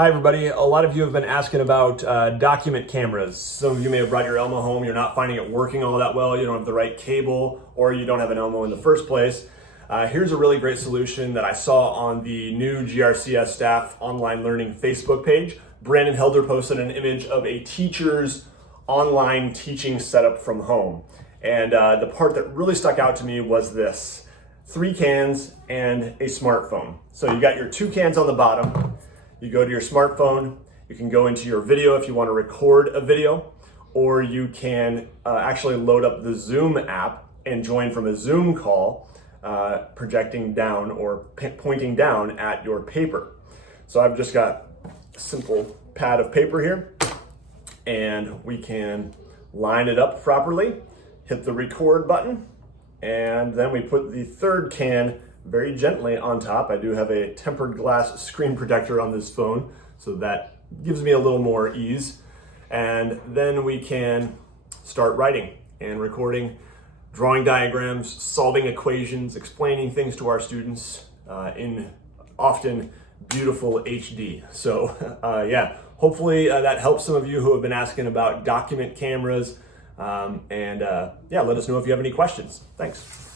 Hi everybody, a lot of you have been asking about document cameras. Some of you may have brought your Elmo home, you're not finding it working all that well, you don't have the right cable, or you don't have an Elmo in the first place. Here's a really great solution that I saw on the new GRCS staff online learning Facebook page. Brandon Helder posted an image of a teacher's online teaching setup from home. And the part that really stuck out to me was this: 3 cans and a smartphone. So you got your 2 cans on the bottom. You go to your smartphone, you can go into your video if you want to record a video, or you can actually load up the Zoom app and join from a Zoom call, projecting down or pointing down at your paper. So I've just got a simple pad of paper here, and we can line it up properly, hit the record button, and then we put the 3rd can very gently on top. I do have a tempered glass screen protector on this phone, so that gives me a little more ease. And then we can start writing and recording, drawing diagrams, solving equations, explaining things to our students in often beautiful HD. So yeah, hopefully that helps some of you who have been asking about document cameras. Yeah, let us know if you have any questions. Thanks.